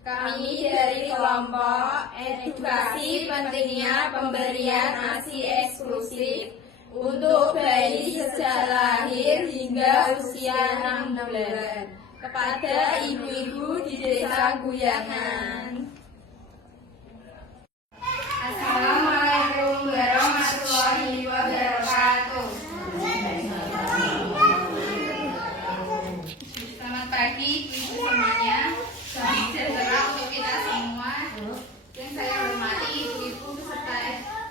Kami dari kelompok edukasi pentingnya pemberian ASI eksklusif untuk bayi sejak lahir hingga usia 6 bulan kepada ibu-ibu di Desa Guyangan. Assalamualaikum warahmatullahi wabarakatuh. Selamat pagi ibu-ibu semuanya. Salam sejahtera untuk kita semua. Yang saya hormati ibu-ibu peserta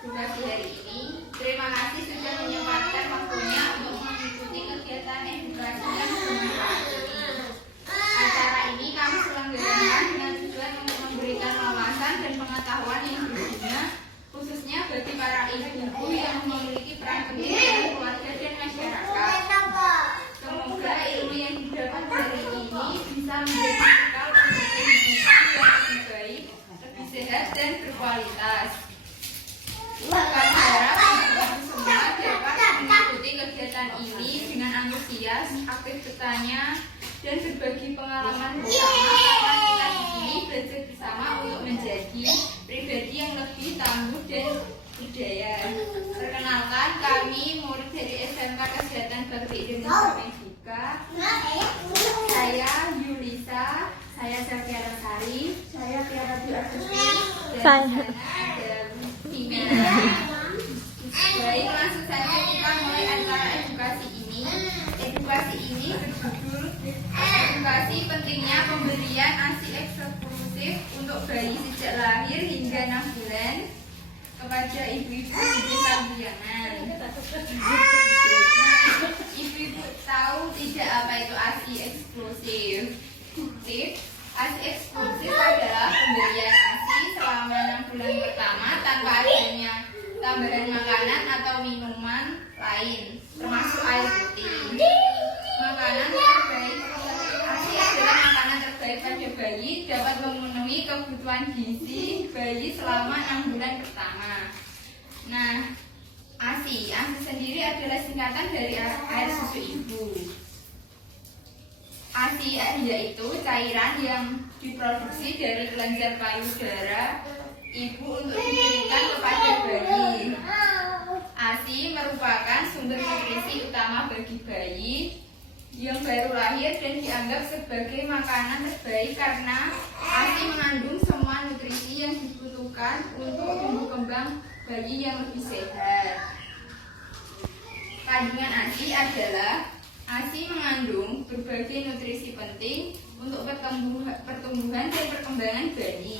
edukasi hari ini. Terima kasih sudah menyempatkan waktunya untuk mengikuti kegiatan edukasi yang bermanfaat ini. Acara ini kami selenggarakan dengan tujuan untuk memberikan wawasan dan pengetahuan yang berguna, khususnya bagi para ibu-ibu yang memiliki peran penting dalam keluarga dan masyarakat. Semoga ilmu yang didapat hari ini bisa menjadi bekal untuk kehidupan yang lebih baik, lebih sehat dan berkualitas. Kami harap ibu-ibu semua dapat mengikuti kegiatan ini dengan antusias, aktif bertanya, dan berbagi pengalaman bersama karena kita di sini belajar bersama untuk menjadi pribadi yang lebih tangguh dan berdaya. Perkenalkan, kami murid dari SMK Kesehatan Bakti Indonesia Medika. Saya Yulisa, saya Safia Lestari, saya Tiara Dwi Agusti, dan ada Tina. Baik, langsung saja kita mulai acara edukasi ini. Edukasi ini berjudul Edukasi pentingnya pemberian ASI eksklusif untuk bayi sejak lahir hingga 6 bulan kepada ibu-ibu di Desa Guyangan. Ibu-ibu tahu tidak apa itu ASI eksklusif? ASI eksklusif adalah pemberian ASI selama 6 bulan pertama tanpa adanya tambahan makanan atau minuman lain, termasuk air putih. Makanan terbaik ASI adalah makanan terbaik pada bayi, dapat memenuhi kebutuhan gizi bayi selama 6 bulan pertama. Nah, ASI sendiri adalah singkatan dari air susu ibu. ASI yaitu cairan yang diproduksi dari kelenjar payudara ibu untuk diberikan kepada bayi. ASI merupakan sumber nutrisi utama bagi bayi yang baru lahir dan dianggap sebagai makanan terbaik karena ASI mengandung semua nutrisi yang dibutuhkan untuk tumbuh kembang bayi yang lebih sehat. Kandungan ASI adalah ASI mengandung berbagai nutrisi penting untuk pertumbuhan dan perkembangan bayi,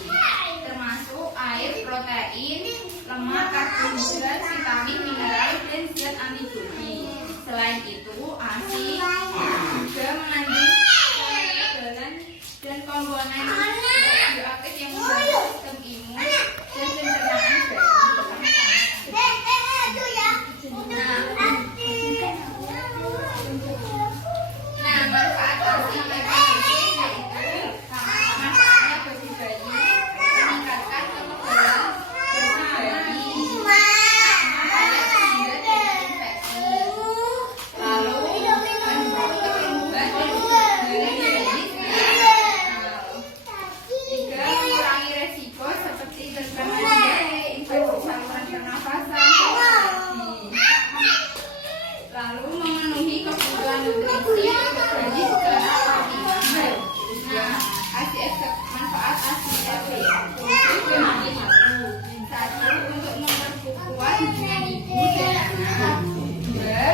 termasuk air, protein, lemak, karbohidrat, vitamin, mineral, dan zat antibodi. Selain itu, ASI juga mengandung kekebalan dan komponen radioaktif yang membantu sistem imun dan pencernaan bayi. Nah, manfaat ASI yaitu manfaatnya bagi bayi, meningkatkan kekebalan bagi bayi, sehingga dari infeksi. Lalu mendukung pertumbuhan dan perkembangan bayi secara normal. Juga mengurangi resiko seperti terkena diare, infeksi saluran pernafasan, lalu memenuhi kebutuhan nutrisi untuk bayi secara optimal. Nah, manfaat ASI eksklusif bagi satu untuk memperkuat hubungan ibu dan anak, dua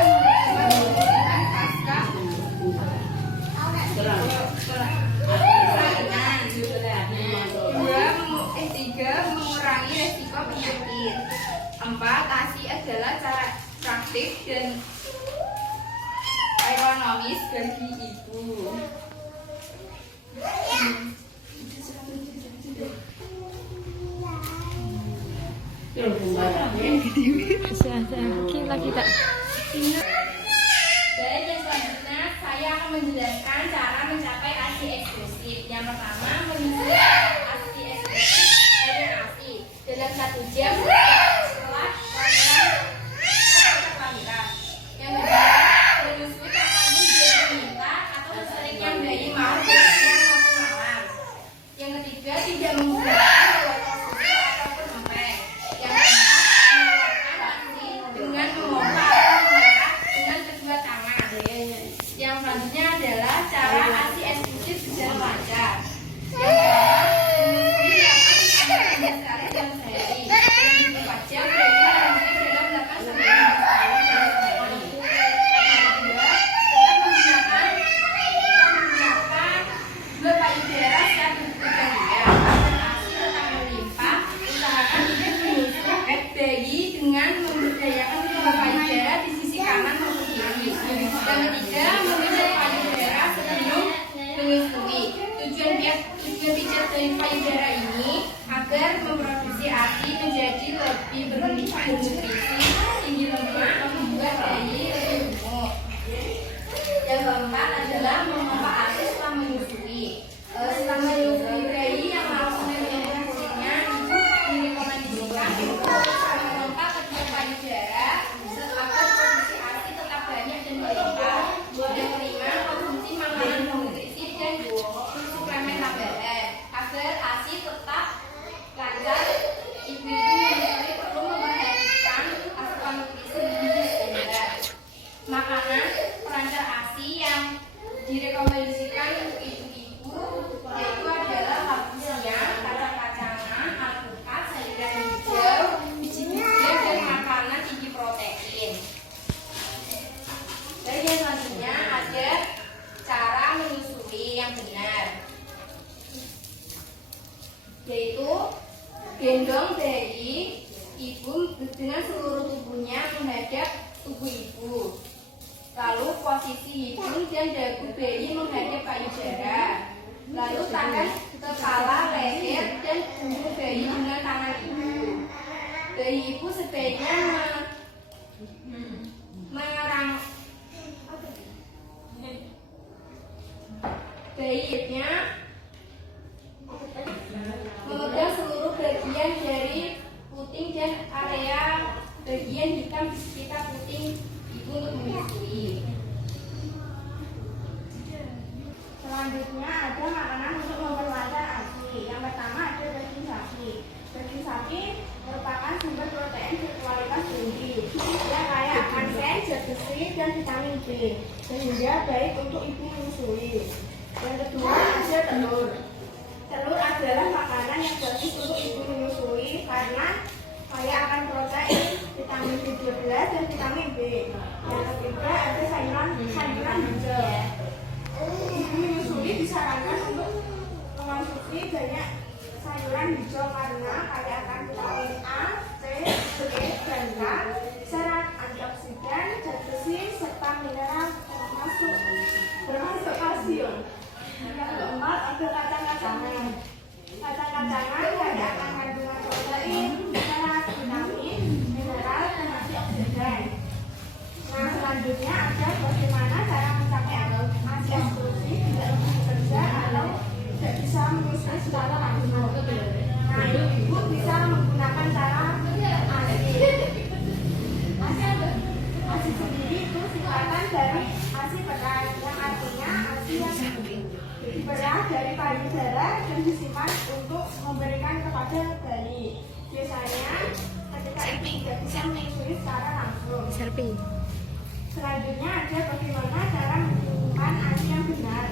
menurunkan pasca persalinan, tiga mengurangi resiko penyakit. 4. ASI adalah cara praktik dan ekonomis bagi ibu. Lagi tak. Dan yang selanjutnya saya akan menjelaskan cara mencapai ASI eksklusif. Yang pertama, menyusun ASI eksklusif ASI dalam 1 jam setelah kelahiran. Yang kedua, menyusui kapan dia diminta atau seseringnya bayi mau maupun malam. Yang ketiga, payudara ini agar memproduksi ASI menjadi lebih bernutrisi, tinggi lemak, dan membuat bayi lebih gemuk. Yang keempat adalah memompa ASI setelah menyusui. Setelah menyusui bayi yang langsung menyusui kulitnya, ibu direkomendasikan untuk memompa kedua payudara agar produksi ASI tetap banyak dan berlimpah. Yang kelima, konsumsi makanan bernutrisi dan suplemen tambahan agar ASI tetap lancar. Ibu-ibu menyusui perlu memperhatikan asupan nutrisi gizi standar. Makanan pelancar ASI yang direkomendasikan untuk ibu-ibu yaitu adalah lauk siang, kacang-kacangan, alpukat, sayuran hijau, biji-bijian, dan makanan tinggi protein. Dan yang selanjutnya ada cara menyusui yang benar, yaitu gendong bayi ibu dengan seluruh tubuhnya menghadap tubuh ibu. Lalu posisi hidung dan dagu bayi menghadap payudara. Lalu tangan kepala, leher, dan punggung bayi dengan tangan ibu. Bayi ibu sebaiknya memegang seluruh bagian dari puting dan area bagian hitam di sekitar puting ibu untuk menyusui. Selanjutnya ada makanan untuk memperlancar ASI. Yang pertama ada daging sapi. Daging sapi merupakan sumber protein berkualitas tinggi yang kaya akan sen, zat besi, dan vitamin B, sehingga baik untuk ibu menyusui. Yang kedua ada telur. Telur adalah makanan yang bagus untuk ibu menyusui karena kaya akan protein, vitamin B12, dan vitamin B. Yang ketiga ada sayuran hijau. Ibu menyusui disarankan untuk mengonsumsi banyak sayuran hijau karena kaya akan vitamin A, C, D, dan K, serat antioksidan, zat besi, serta mineral termasuk kalsium. Yang keempat ada kacang-kacangan. Kacang-kacangan kaya akan kandungan protein, serat, vitamin, mineral, dan antioksidan. Nah, selanjutnya ada bagaimana cara mencapai ASI eksklusif tidak bekerja atau tidak bisa menyusui secara langsung. Nah, ibu bisa menggunakan cara ASI sendiri itu singkatan dari ASI peran, yang artinya ASI yang diperah dari payudara dan disimpan untuk memberikan kepada bayi. Biasanya ketika ibu tidak bisa menyusui secara langsung. Selanjutnya ada bagaimana cara menemukan ASI yang benar.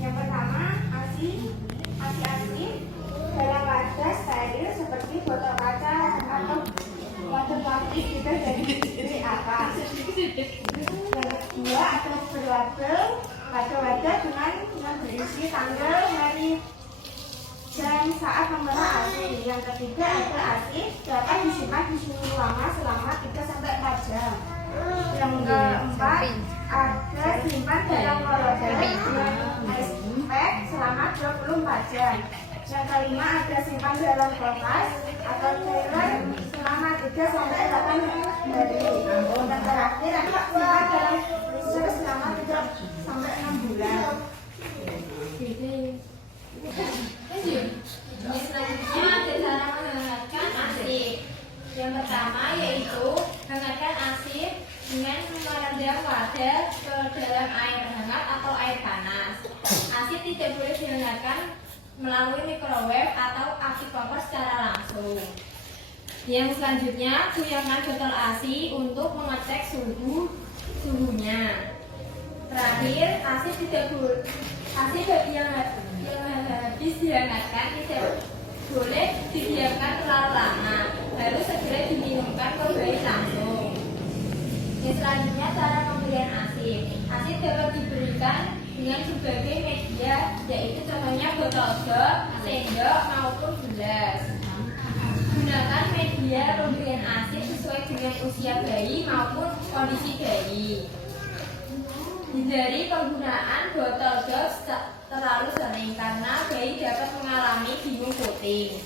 Yang pertama, ASI dalam wadah steril seperti botol kaca atau wadah plastik juga dari atas. Yang kedua ada berlabel wadah-wadah dengan berisi tanggal, hari, dan saat memerah ASI. Yang ketiga ada ASI dapat disimpan di suhu lama selama 3-4 jam. Yang keempat ada simpan dalam koloder dengan ice pack selama 24 jam. Yang kelima ada simpan dalam kulkas atau chiller selama 3-8 hari. Dan terakhir ada simpan dalam freezer selama 3-6 bulan. Selanjutnya ada cara menghangatkan ASI. Yang pertama yaitu hangatkan ASI dengan merendam wadah ke dalam air hangat atau air panas. ASI tidak boleh dihangatkan melalui microwave atau api kompor secara langsung. Yang selanjutnya gunakan botol ASI untuk mengecek suhunya. Terakhir, ASI bagi yang habis dihangatkan tidak boleh didiamkan terlalu lama, harus segera diminumkan ke bayi langsung. Yang selanjutnya cara pemberian ASI. ASI dapat diberikan dengan berbagai media, yaitu contohnya botol jok, sendok maupun gelas. Gunakan media pemberian ASI sesuai dengan usia bayi maupun kondisi bayi. Hindari penggunaan botol jok terlalu sering karena bayi dapat mengalami bingung voting.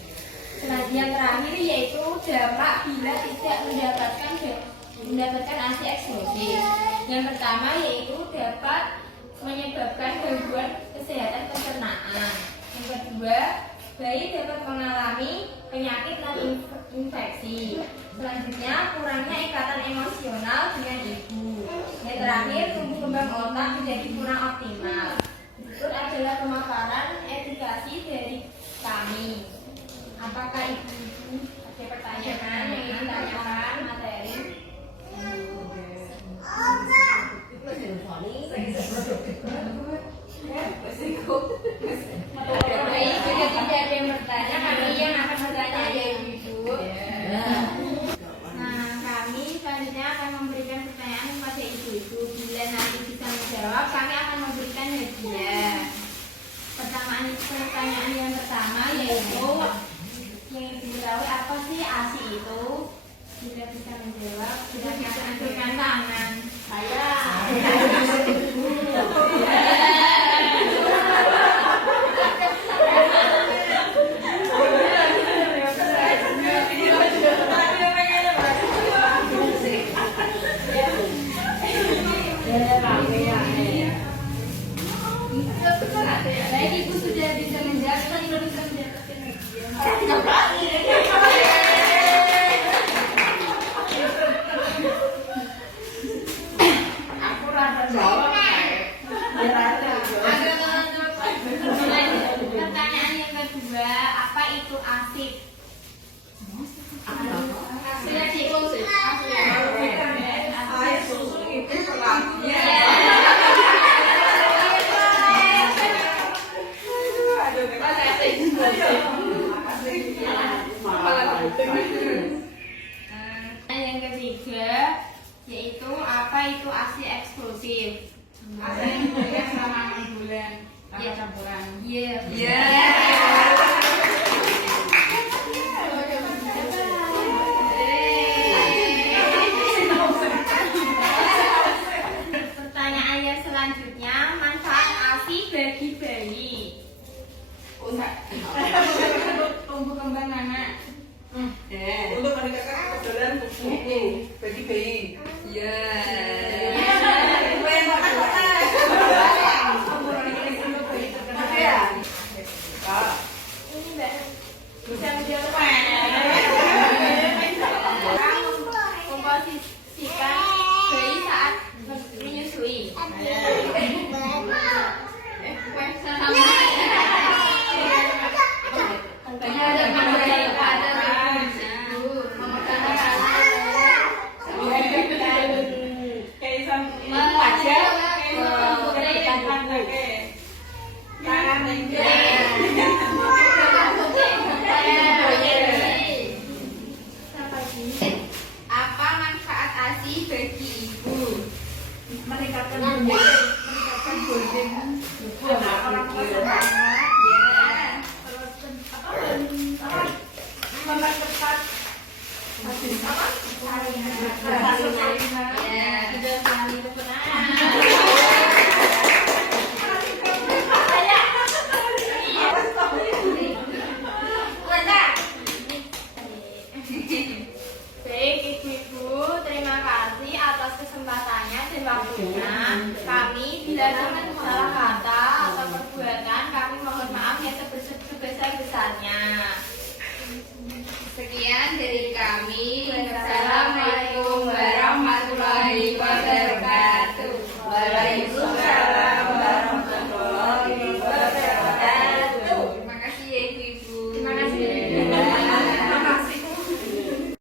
Yang terakhir yaitu dampak bila tidak mendapatkan ASI eksklusif. Yang pertama yaitu dapat menyebabkan gangguan kesehatan pencernaan. Yang kedua, bayi dapat mengalami penyakit non infeksi. Selanjutnya, kurangnya ikatan emosional dengan ibu. Yang terakhir, tumbuh kembang otak menjadi kurang optimal. Berikut adalah pemaparan edukasi dari kami. Apakah ibu ada pertanyaan yang ingin ditanyakan materi? Baik, jika tidak ada yang bertanya, kami yang akan bertanya ya ibu. Nah, kami selanjutnya akan memberikan pertanyaan kepada ibu-ibu. Bila nanti bisa menjawab, kami akan memberikan hadiah. Pertanyaan yang pertama yaitu yang ibu tahu apa sih ASI itu? Bila bisa menjawab, silakan angkatkan tangan. Saya. Baik, ibu sudah bisa menjawab, kita tidak bisa mendapatkan Aku rasa jawab. Pertanyaan yang kedua, apa itu ASIK? Yang ketiga yaitu apa itu ASI eksklusif? Ada yang kuliah selama 6 bulan tanpa campuran. Iya. Pertanyaan yang selanjutnya, manfaat ASI bagi bayi. Tumbuh kembang anak. Untuk meningkatkan kekebalan tubuh bagi bayi. Iya. Ini Mbak bisa menjawab. Komposisikan bayi saat menyusui. Apa manfaat ASI bagi ibu? Meningkatkan bonding orang tua sama anak. Ya. Mempercepat Baik ibu-ibu, terima kasih atas kesempatannya dan waktunya. Kami bila ada salah kata atau perbuatan, kami mohon maaf yang sebesar-besarnya. Sekian dari kami. Wassalamualaikum.